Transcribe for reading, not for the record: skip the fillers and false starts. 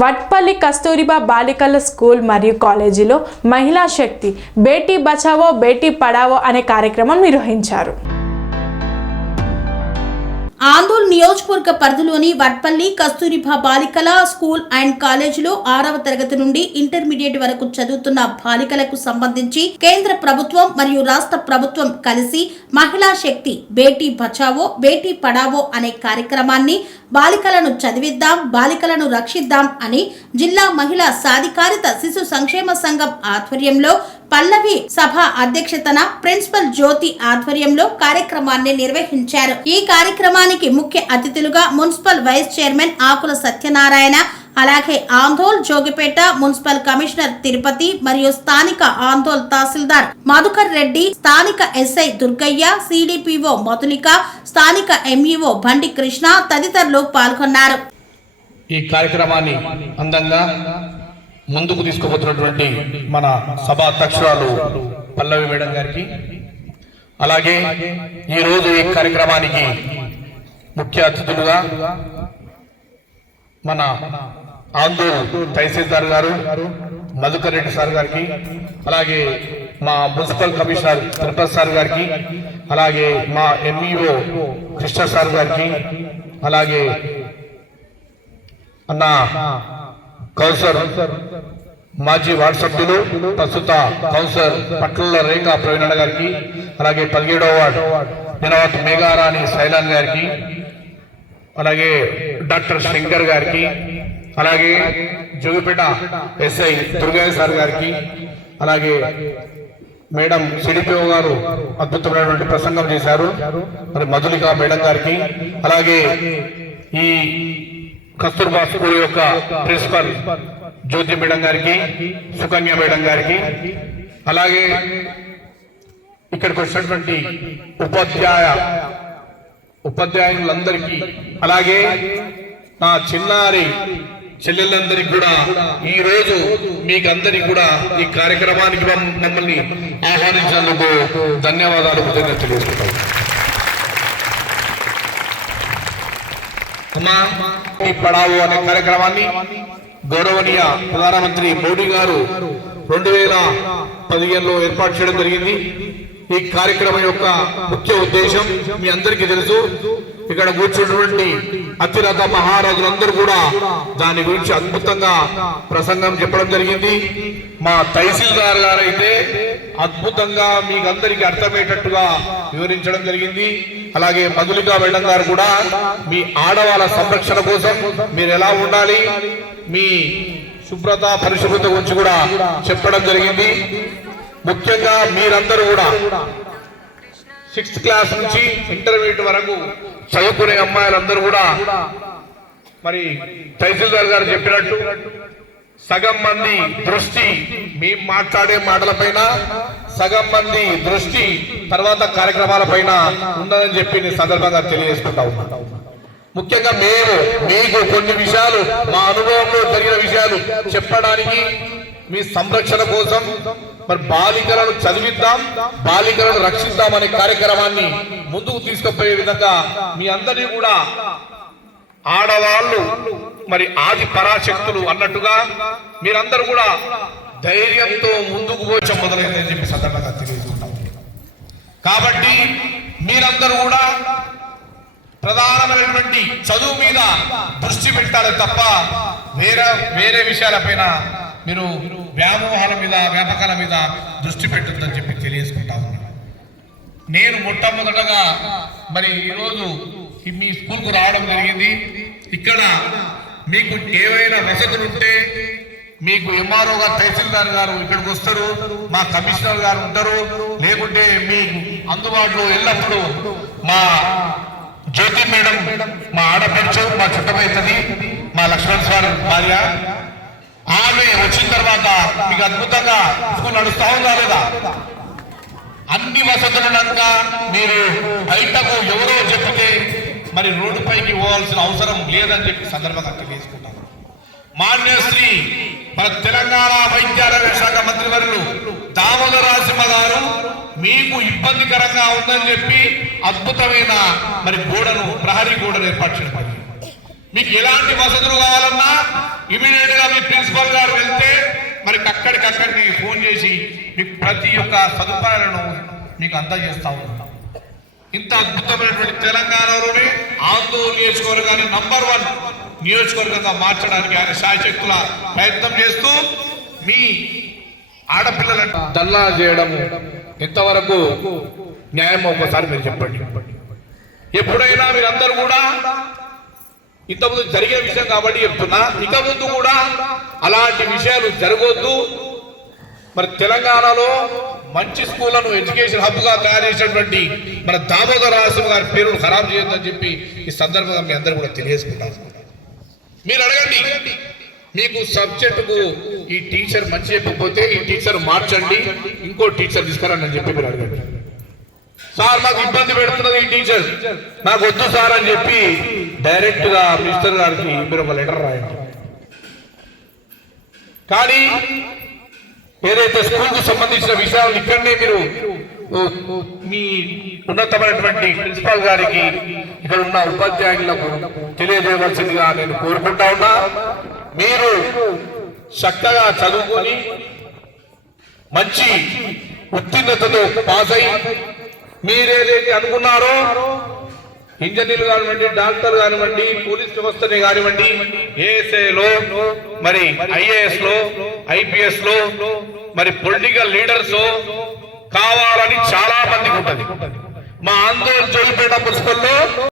వట్పల్లి కస్తూరిబా బాలికల స్కూల్ మరియు కాలేజీలో మహిళా శక్తి బేటీ బచావో బేటీ పడావో అనే కార్యక్రమం నిర్వహించారు. ఆందోళ్ నియోజకవర్గ పరిధిలోని వట్పల్లి కస్తూరిబా బాలికల స్కూల్ అండ్ కాలేజీలో 6వ తరగతి నుండి ఇంటర్మీడియట్ వరకు చదువుతున్న బాలికలకు సంబంధించి కేంద్ర ప్రభుత్వం మరియు రాష్ట్ర ప్రభుత్వం కలిసి మహిళా శక్తి బేటీ బచావో బేటీ పడావో అనే కార్యక్రమాన్ని బాలికలను చదివిద్దాం బాలికలను రక్షిద్దాం అని జిల్లా మహిళా సాధికారిత శిశు సంక్షేమ సంఘం ఆధ్వర్యంలో పల్లవి సభ అధ్యక్షతన ప్రిన్సిపల్ జ్యోతి ఆధ్వర్యంలో కార్యక్రమాన్ని నిర్వహించారు. ఈ కార్యక్రమానికి ముఖ్య అతిథులుగా మున్సిపల్ వైస్ చైర్మన్ ఆకుల సత్యనారాయణ, అలాగే ఆందోళ్ జోగిపేట మున్సిపల్ కమిషనర్ తిరుపతి మరియు స్థానిక ఆందోళ్ తహసీల్దార్ మధుకర్ రెడ్డి, స్థానిక ఎస్ఐ దుర్గయ్య, సిడిపిఓ మధులిక, స్థానిక ఎంఈఓ బండి కృష్ణ తదితరులు పాల్గొన్నారు. ఈ కార్యక్రమాన్ని అందంగా ముందుకు తీసుకుపోతున్నటువంటి మన సభ అధ్యక్షురాలు పల్లవి మేడం గారికి, అలాగే ఈరోజు ఈ కార్యక్రమానికి ముఖ్య అతిథులుగా మన ఆందోళ్ తహసీల్దార్ గారు మధుకర్ రెడ్డి సార్ గారికి, అలాగే మా మున్సిపల్ కమిషనర్ తిరుపతి సార్ గారికి, అలాగే మా ఎంఈఓ కృష్ణ సార్ గారికి, అలాగే అన్న కౌన్సిలర్ మాజీ వార్డు సభ్యులు ప్రస్తుత కౌన్సిలర్ పట్ల రేఖా ప్రవీణ గారికి, అలాగే 17వ వార్డు నినవత్ మేఘారాణి శైలాన్ గారికి, అలాగే డాక్టర్ శంకర్ గారికి, అలాగే జోగిపేట ఎస్ఐ దుర్గయ్య సార్ గారికి, అలాగే మేడం సిడిపిఓ గారు అద్భుతమైనటువంటి ప్రసంగం చేశారు, మరి మధులిక మేడం గారికి, అలాగే ఈ కస్తూర్బా స్కూల్ యొక్క ప్రిన్సిపల్ జ్యోతి మేడం గారికి, సుకన్య మేడం గారికి, అలాగే ఇక్కడికి వచ్చినటువంటి ఉపాధ్యాయులందరికీ, అలాగే నా చిన్నారి చెల్లెళ్ళందరికీ కూడా ఈ రోజు మీకు అందరికీ కూడా ఈ కార్యక్రమానికి మమ్మల్ని ఆహ్వానించినందుకు ధన్యవాదాలు తెలియజేస్తాను. ఈ పడావు అనే కార్యక్రమాన్ని గౌరవనీయ ప్రధానమంత్రి మోడీ గారు 2015లో ఏర్పాటు చేయడం జరిగింది. ఈ కార్యక్రమం యొక్క ముఖ్య ఉద్దేశం మీ అందరికీ తెలుసు. ఇక్కడ కూర్చున్నటువంటి అతిరథ మహారాజులందరూ కూడా దాని గురించి అద్భుతంగా ప్రసంగం చెప్పడం జరిగింది. మా తహసీల్దార్ గారు అయితే అద్భుతంగా మీకు అందరికీ అర్థమయ్యేటట్టుగా వివరించడం జరిగింది. అలాగే మధులిక మేడం గారు కూడా మీ ఆడవాళ్ళ సంరక్షణ కోసం మీరు ఎలా ఉండాలి, మీ శుభ్రత పరిశుభ్రత గురించి కూడా చెప్పడం జరిగింది. ముఖ్యంగా మీరందరూ కూడా 6th క్లాస్ నుంచి ఇంటర్మీడియట్ వరకు చదువుకునే అమ్మాయిలందరూ కూడా మరి తహసీల్దార్ గారు చెప్పినట్టు సగం మంది దృష్టి మీ మాట్లాడే మాటలపైన, సగం మంది దృష్టి తర్వాత కార్యక్రమాల పైన ఉందని చెప్పి నేను సందర్భంగా తెలియజేసుకుంటా ఉన్నాను. ముఖ్యంగా మేము మీకు కొన్ని విషయాలు మా అనుభవంలో జరిగిన విషయాలు చెప్పడానికి, మీ సంరక్షణ కోసం మరి బాలికలను చదివిద్దాం బాలికలను రక్షిద్దాం అనే కార్యక్రమాన్ని ముందుకు తీసుకుపోయే విధంగా మీ అందరినీ కూడా ఆడవాళ్ళు మరి ఆది పరాశక్తులు అన్నట్టుగా మీరందరూ కూడా ధైర్యంతో ముందుకు పోచ మొదలైందని చెప్పి సందర్భంగా తెలియజేస్తున్నాం. కాబట్టి మీరందరూ కూడా ప్రధానమైనటువంటి చదువు మీద దృష్టి పెట్టాలి తప్ప వేరే విషయాలపైన మీరు వ్యామోహాల మీద వ్యాపకాల మీద దృష్టి పెట్టొద్దని చెప్పి తెలియజేసుకుంటా ఉన్నాను. నేను మొట్టమొదటగా మరి ఈరోజు మీ స్కూల్కు రావడం జరిగింది. ఇక్కడ మీకు ఏవైనా వసతులు ఉంటే మీకు ఎంఆర్ఓ గారు తహసీల్దార్ గారు ఇక్కడికి వస్తారు, మా కమిషనర్ గారు ఉంటారు, లేకుంటే మీకు అందుబాటులో ఎల్లప్పుడూ మా జ్యోతి మేడం మా ఆడపడుచు మా చుట్టమవుతుంది, మా లక్ష్మణ్ సార్ భార్య, ఆమె వచ్చిన తర్వాత మీకు అద్భుతంగా స్కూల్ నడుస్తా ఉందా లేదా, అన్ని వసతులున్నాక మీరు బయటకు ఎవరో చెప్తే మరి రోడ్డుపైకి పోవాల్సిన అవసరం లేదని చెప్పి సందర్భంగా తెలియజేసుకుంటాం. మాన్యశ్రీ మన తెలంగాణ వైద్యారోగ్య శాఖ మంత్రివర్యులు దామోదర రాజసింహ గారు మీకు ఇబ్బందికరంగా ఉందని చెప్పి అద్భుతమైన మరి గోడను ప్రహరీ గోడను ఏర్పాటు చేయడం. మీకు ఎలాంటి వసతులు కావాలన్నా ఇమీడియట్ గా మీ ప్రిన్సిపల్ గారు వెళ్తే మరి అక్కడికక్కడిని ఫోన్ చేసి మీకు ప్రతి ఒక్క సదుపాయాలను మీకు అందజేస్తా ఉన్నాం. ఇంత అద్భుతమైనటువంటి తెలంగాణలోనే ఆందోళన నియోజకవర్గాన్ని నంబర్ 1 నియోజకవర్గంగా మార్చడానికి ఆయన శాయశక్తుల ప్రయత్నం చేస్తూ మీ ఆడపిల్లలను దల్లా చేయడం ఎంతవరకు న్యాయం ఒక్కసారి మీరు చెప్పండి. ఎప్పుడైనా మీరందరూ కూడా ఇంతకుముందు జరిగిన విషయం కాబట్టి చెప్తున్నా, ఇక ముందు కూడా అలాంటి విషయాలు జరగొద్దు. మరి తెలంగాణలో మంచి స్కూళ్లను ఎడ్యుకేషన్ హబ్ గా తయారు చేసినటువంటి మన దామోదర రాసం గారి పేరును ఖరాబ్ చేయొద్దని చెప్పి ఈ సందర్భంగా మీ అందరూ కూడా తెలియజేసుకుంటారు. మీరు అడగండి, మీకు సబ్జెక్టుకు ఈ టీచర్ మంచి చెప్పకపోతే ఈ టీచర్ మార్చండి, ఇంకో టీచర్ తీసుకురండి అని చెప్పి మీరు అడగండి. సార్ మాకు ఇబ్బంది పెడుతున్నది ఈ టీచర్, నాకు వద్దు సార్ అని చెప్పి డైరెక్ట్ గా మినిస్టర్ గారికి మీరు ఒక లెటర్ రాయండి. కానీ ఏదైతే స్కూల్ కు సంబంధించిన విషయాలు ఇక్కడనే మీరు మీ ఉన్నతమైనటువంటి ప్రిన్సిపాల్ గారికి ఇక్కడ ఉన్న ఉపాధ్యాయులకు తెలియజేయవలసిందిగా నేను కోరుకుంటా ఉన్నా. మీరు చక్కగా చదువుకొని మంచి ఉత్తీర్ణతతో పాస్ అయి మీరేదైతే అనుకున్నారో ఇంజనీర్లు కానివ్వండి, డాక్టర్ కానివ్వండి, పోలీస్ వ్యవస్థనే కానివ్వండి, ఏఎస్ఐలో మరి ఐఏఎస్ లో, ఐపీఎస్ లో, మరి పొలిటికల్ లీడర్స్ కావాలని చాలా మందికి ఉంటది. మా ఆందోళన జోలిపేట మున్సిపల్లో